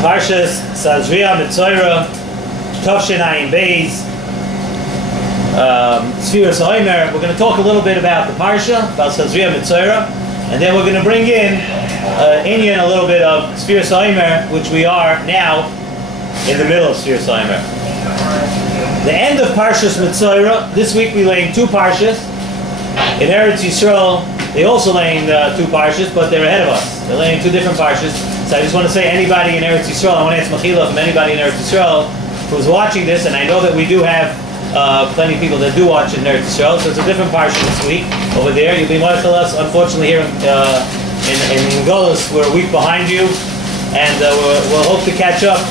Parshas Tazria Metzora, Tavshin Ayin Beis, Nesivas Shalom. We're going to talk a little bit about the Parsha, about Tazria Metzora, and then we're going to bring in a little bit of Nesivas Shalom, which we are now in the middle of Nesivas Shalom. The end of Parshas Metzora. This week we lay in two Parshas. In Eretz Yisrael, they also lay in two Parshas, but they're ahead of us. They're laying two different Parshas. So I just want to say, anybody in Eretz Yisrael, I want to ask Mechila from anybody in Eretz Yisrael who's watching this, and I know that we do have plenty of people that do watch in Eretz Yisrael, so it's a different Parsha this week over there. You'll be Marchalas. Unfortunately, here in Golos, we're a week behind you, and we'll hope to catch up.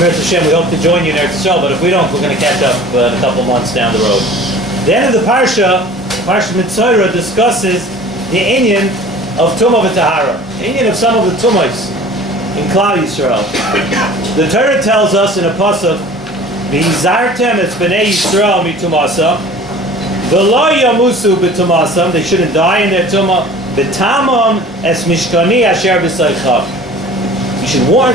Eretz Hashem, we hope to join you in Eretz Yisrael, but if we don't, we're going to catch up in a couple months down the road. The end of the Parsha, Parsha Metzora, discusses the inyan of Tumah v'Tahara, the inyan of some of the Tumahs in Klal Yisrael. The Torah tells us in a pasuk, "V'hizartem es bnei Yisrael mitumasam, v'lo yamusu b'tumasam." They shouldn't die in their tumah. V'tamam es mishkani asher b'saycham. You should warn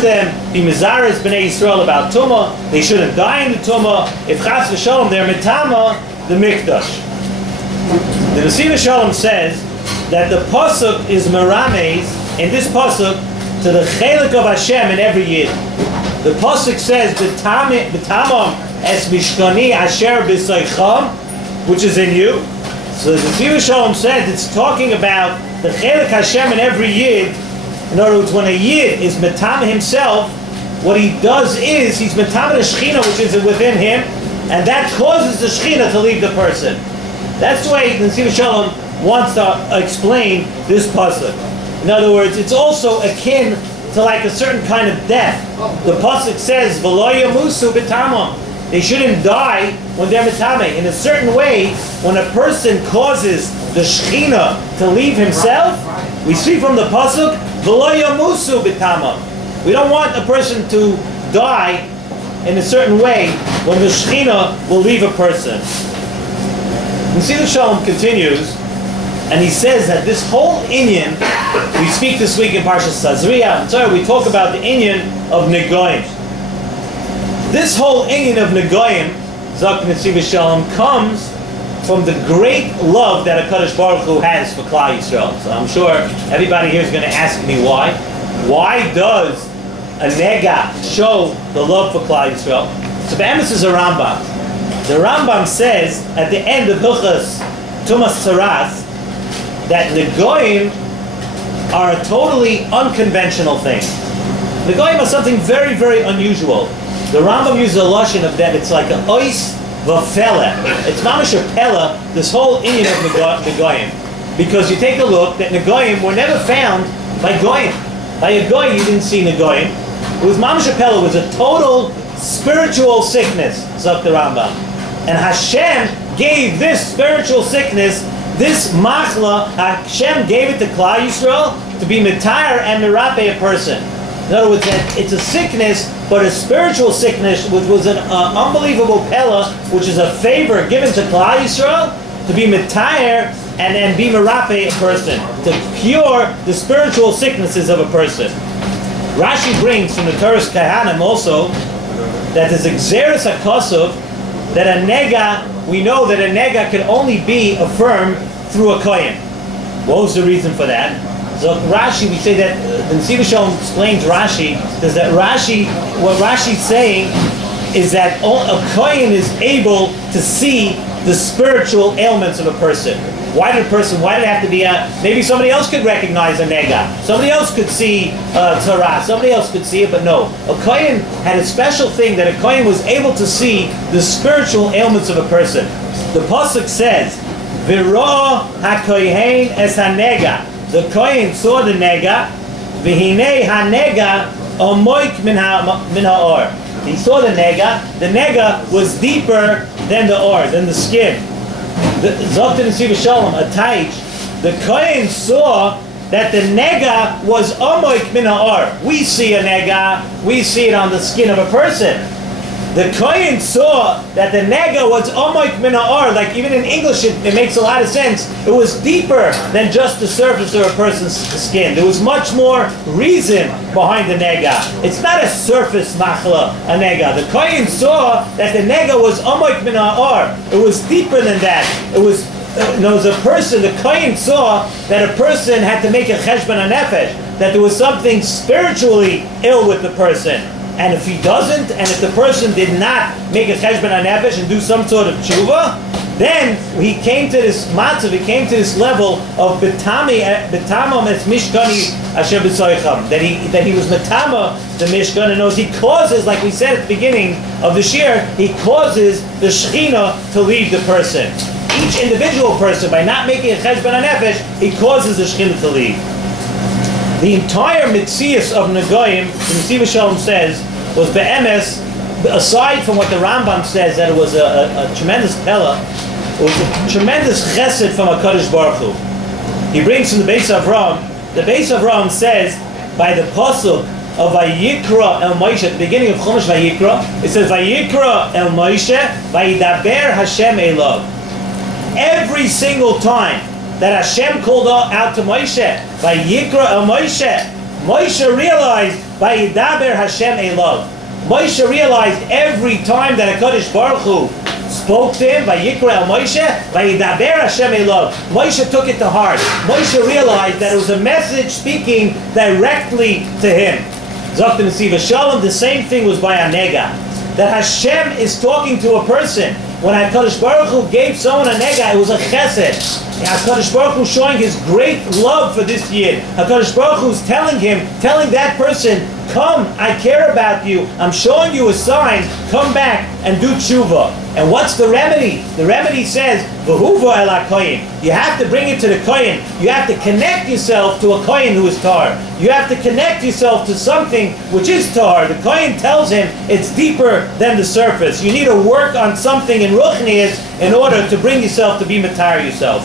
them. Be mizar es bnei Yisrael about tumah. They shouldn't die in the tumah. If chas v'shalom they're mitama the mikdash. The Nesivas Shalom says that the pasuk is merames in this pasuk to the chelik of Hashem in every yid. The pasuk says b'tamam es mishkani asher b'saycham, which is in you. So the Nesivas Shalom says it's talking about the chelik Hashem in every yid. In other words, when a yid is metama himself, what he does is he's metama the shechina which is within him, and that causes the shechina to leave the person. That's the way the Nesivas Shalom wants to explain this pasuk. In other words, it's also akin to like a certain kind of death. The pasuk says, "V'lo yamusu b'tamam." They shouldn't die when they're metame. In a certain way, when a person causes the shechina to leave himself, we see from the pasuk, "V'lo yamusu b'tamam." We don't want a person to die in a certain way when the shechina will leave a person. Nesivas Shalom continues, and he says that this whole inyan, we speak this week in Parshas Tazria Metzora, we talk about the inyan of Negoim. This whole inyan of Negoim, Zok Nesivas Shalom, comes from the great love that HaKadosh Baruch Hu has for Klal Yisrael. So I'm sure everybody here is going to ask me why. Why does a nega show the love for Klal Yisrael? So Be'emes is a Rambam. The Rambam says at the end of Hilchas Tumas Tzaras that Negoim are a totally unconventional thing. Negoim are something very, very unusual. The Rambam uses a lashon of that. It's like an ois v'fela. It's mamash a pella, this whole inyan of Negoim. Because you take a look, that Negoim were never found by Goyim. By a Goy you didn't see Negoim. It was mamash a pella. It was a total spiritual sickness, Zok the Rambam. And Hashem gave this spiritual sickness, this machla, Hashem gave it to Klal Yisrael to be mitayar and mirape a person. In other words, it's a sickness, but a spiritual sickness, which was an unbelievable pella, which is a favor given to Klal Yisrael to be mitayar and be mirape a person, to cure the spiritual sicknesses of a person. Rashi brings from the Torah's Kahanim also that there's a Gzeres HaKosov, that a nega, we know that a nega can only be affirmed through a kohen. What was the reason for that? So Rashi, we say that the Nesivas Shalom explains Rashi, because that Rashi, what Rashi's saying is that a kohen is able to see the spiritual ailments of a person. Why did it have to be maybe somebody else could recognize a nega. Somebody else could see tzara. Somebody else could see it, but no. A kohen had a special thing that a kohen was able to see the spiritual ailments of a person. The pasuk says, "V'ro hakohen es hanega." The kohen saw the nega. V'hinei hanega omoik min ha'or. He saw the nega. The nega was deeper than the or, than the skin. Zok Nesivas Shalom, a taich, the kohen saw that the nega was omoik min ha'or. We see a nega, we see it on the skin of a person. The Kohen saw that the nega was omoik min ha'or, like even in English it makes a lot of sense. It was deeper than just the surface of a person's skin. There was much more reason behind the nega. It's not a surface machla, a nega. The Kohen saw that the nega was omoik min ha'or. It was deeper than that. It was a person, the Kohen saw that a person had to make a cheshbon hanefesh, that there was something spiritually ill with the person. And if he doesn't, and if the person did not make a cheshbon hanefesh and do some sort of tshuva, then he came to this matzav, he came to this level of betamam es mishkani asher b'soicham, that he was metama the mishkan, and he causes, like we said at the beginning of the shir, he causes the shechina to leave the person. Each individual person, by not making a cheshbon hanefesh, he causes the shechina to leave. The entire mitzias of Negoyim, the Nesivas Shalom says, was be'emes, aside from what the Rambam says, that it was a tremendous pella, it was a tremendous chesed from HaKadosh Baruch Hu. He brings from the Beis Avram, the Beis Avram says, by the pasuk of Vayikra El Moshe, at the beginning of Chumash Vayikra, it says, Vayikra El Moshe, Vayidaber Hashem Elav. Every single time that Hashem called out to Moshe, Vayikra El Moshe, Moshe realized, Vayidaber Hashem Elav. Moshe realized every time that HaKadosh Baruch Hu spoke to him, Vayikra El Moshe, Vayidaber Hashem Elav. Moshe took it to heart. Moshe realized that it was a message speaking directly to him. Zok the Nesivas Shalom, the same thing was by Anega. That Hashem is talking to a person. When HaKadosh Baruch Hu gave someone a nega, it was a chesed. HaKadosh Baruch Hu showing his great love for this yid. HaKadosh Baruch Hu is telling that person, come, I care about you. I'm showing you a sign. Come back and do tshuva. And what's the remedy? The remedy says, V'huva el ha-kohen. You have to bring it to the kohen. You have to connect yourself to a kohen who is tar. You have to connect yourself to something which is tar. The kohen tells him it's deeper than the surface. You need to work on something in ruchnius in order to bring yourself to be matar yourself.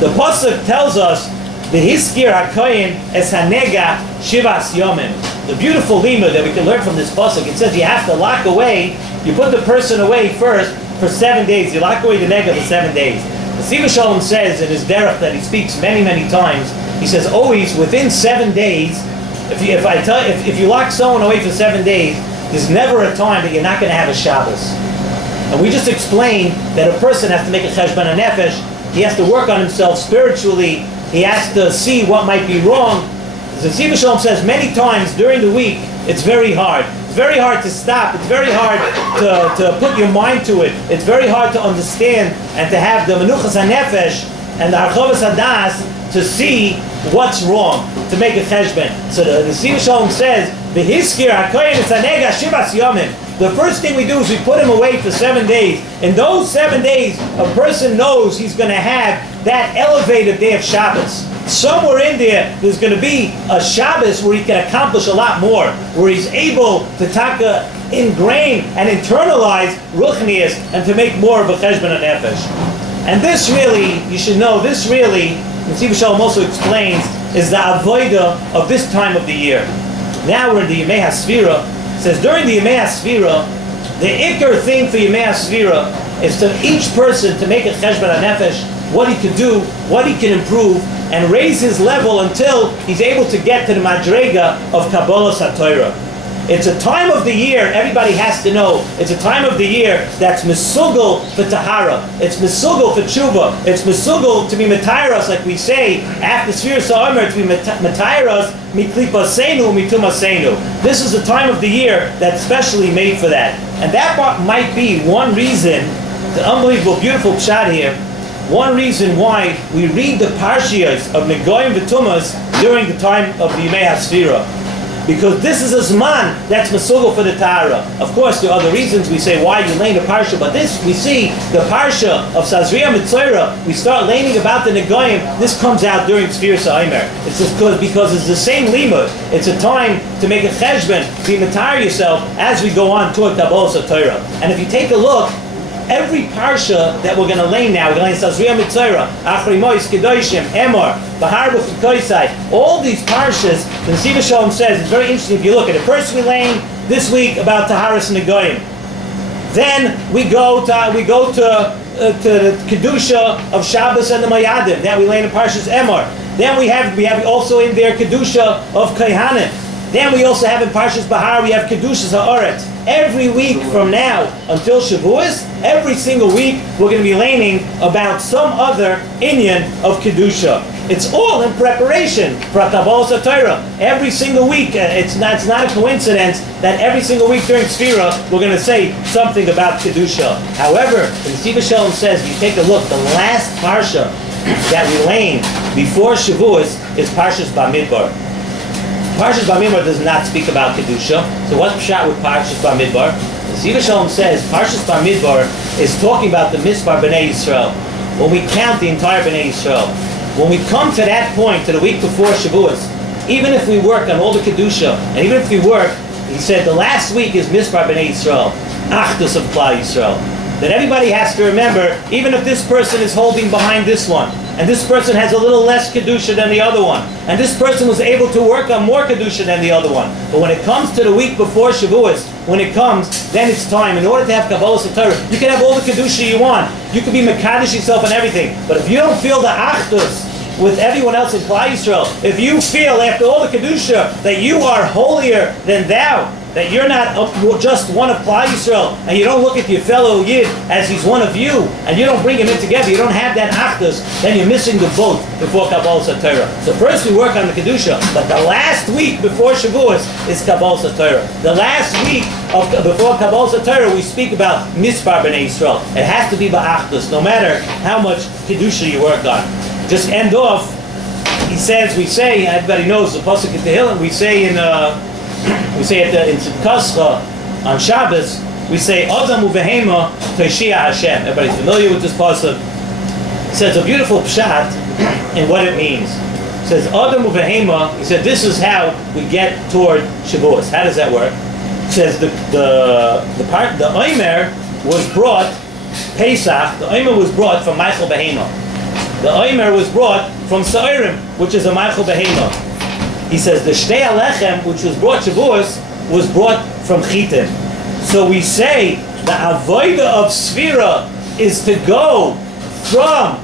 The pasuk tells us, V'hiskir ha-kohen es ha-nega shivas yomim. The beautiful limud that we can learn from this pasuk, it says you have to lock away, you put the person away first for 7 days. You lock away the nega for 7 days. Nesivas Shalom says in his derech that he speaks many, many times, he says always within 7 days, if you lock someone away for 7 days, there's never a time that you're not going to have a Shabbos. And we just explained that a person has to make a cheshbon hanefesh, he has to work on himself spiritually, he has to see what might be wrong. The Nesivas Shalom says many times during the week, it's very hard. It's very hard to stop. It's very hard to put your mind to it. It's very hard to understand and to have the menuchas hanefesh and the harchavas hadas to see what's wrong, to make a cheshbon. So the Nesivas Shalom says, "V'hiskir hakohen es hanega shivas yomim." The first thing we do is we put him away for 7 days. In those 7 days, a person knows he's going to have that elevated day of Shabbos. Somewhere in there's going to be a Shabbos where he can accomplish a lot more, where he's able to ingrain and internalize ruchnius and to make more of a cheshbon hanefesh. And this really, you should know, this really, Nesivas Shalom also explains, is the avodah of this time of the year. Now we're in the Yemei HaSfira. It says during the Yemei HaSfira, the ikar thing for Yemei HaSfira is to each person to make a cheshbon hanefesh, what he can do, what he can improve, and raise his level until he's able to get to the madrega of Kabbalah Satorah. It's a time of the year, everybody has to know, it's a time of the year that's mesugel for tahara, it's mesugel for tshuva, it's mesugel to be matayras, like we say, after Sfir Sa'omer, to be matayras, miklipaseinu, mitumaseinu. This is a time of the year that's specially made for that. And that might be one reason, the unbelievable, beautiful pshat here, one reason why we read the parshiyas of Negoyim v'Tumas during the time of the Yemei HaSfira. Because this is a zman that's mesugel for the tahara. Of course, there are other reasons we say why you lay the parsha, but this, we see the parsha of Tazria Metzora, we start laying about the Negoyim, this comes out during Sfir Sa'omer. It's just because it's the same limud. It's a time to make a cheshbon, be matar yourself as we go on toward Kabbalah Satorah. And if you take a look, every parsha that we're going to lay now, we're going to lay Tazria Metzora, Achri Mois, Kedoshim, Emor, Bahar B'Chikoisai, all these parshas, the Nesivas Shalom says, it's very interesting if you look at it. First we're laying this week about Taharas Negoyim. Then we go to the Kedusha of Shabbos and the Mayadim. Then we learn in Parshas Emor. Then we have also in there Kedusha of Kaihanim. Then we also have in Parshas Bahar, we have Kedushas Ha'aretz. Every week from now until Shavuos, every single week, we're going to be learning about some other inyan of Kedusha. It's all in preparation for Kabbalas Torah. Every single week, it's not a coincidence that every single week during Sfira, we're going to say something about Kedusha. However, the Nesivas Shalom says, if you take a look, the last Parsha that we learn before Shavuos is Parshas Bamidbar. Parshas Bamidbar does not speak about Kedusha. So what's pshat with Parshas Bamidbar? Nesivas Shalom says Parshas Bamidbar is talking about the Mispar B'nai Yisrael. When we count the entire B'nai Yisrael, when we come to that point, to the week before Shavuos, even if we work on all the Kedusha, and even if we work, he said the last week is Mispar B'nai Yisrael, Achdus of Klal Yisrael. That everybody has to remember, even if this person is holding behind this one, and this person has a little less Kedusha than the other one, and this person was able to work on more Kedusha than the other one. But when it comes to the week before Shavuos, when it comes, then it's time. In order to have Kabbalas Torah, you can have all the Kedusha you want. You can be Mekadosh yourself and everything. But if you don't feel the Achdus with everyone else in Klal Yisrael, if you feel after all the Kedusha that you are holier than thou, that you're not just one of Klal Yisrael, and you don't look at your fellow Yid as he's one of you, and you don't bring him in together, you don't have that Achdus, then you're missing the boat before Kabbalas Torah. So first we work on the Kedusha, but the last week before Shavuos is Kabbalas Torah. The last week before Kabbalas Torah we speak about Mispar B'nai Yisrael. It has to be Ba'achdus, no matter how much Kedusha you work on. Just end off, he says, we say, everybody knows the Pasuk in Tehillim, we say in Tzidkascha on Shabbos, we say Adam uvehema Toshia Hashem. Everybody's familiar with this pasuk. It says a beautiful pshat in what it means. It says Adam uvehema. He said this is how we get toward Shavuos. How does that work? It says the Omer was brought Pesach. The Omer was brought from Meichel Behema. The Omer was brought from Sa'irim, which is a Meichel Behema. He says the Shtei Alechem, which was brought Shavuos, was brought from Chitim. So we say the Avodah of Sfira is to go from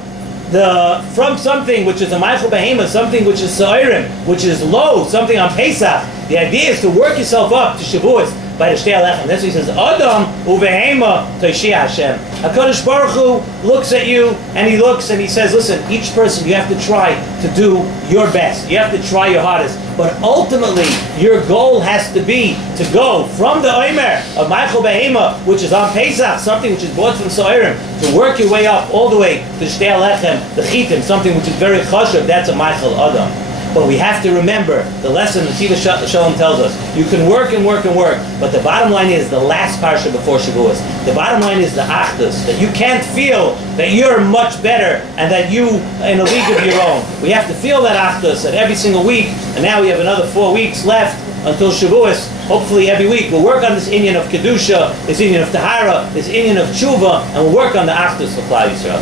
something which is a Meichel Behema, something which is Sa'irim, which is low, something on Pesach. The idea is to work yourself up to Shavuos by the Shtei Alechem. That's what he says, Adam uvehema Toshia Hashem. HaKadosh Baruch Hu looks at you, and he looks and he says, listen, each person, you have to try to do your best. You have to try your hardest. But ultimately, your goal has to be to go from the Omer of Meichel Behema, which is on Pesach, something which is bought from Sa'irim, to work your way up all the way to Shtei Alechem, the Chitim, something which is very chashuv, that's a Meichel Adam. But we have to remember the lesson Nesivas Shalom tells us. You can work and work and work, but the bottom line is the last parsha before Shavuos. The bottom line is the Achdus, that you can't feel that you're much better and that you in a league of your own. We have to feel that Achdus at every single week, and now we have another 4 weeks left until Shavuos. Hopefully every week we'll work on this inyan of Kedusha, this inyan of Tahara, this inyan of Tshuva, and we'll work on the Achdus of Klal Yisrael.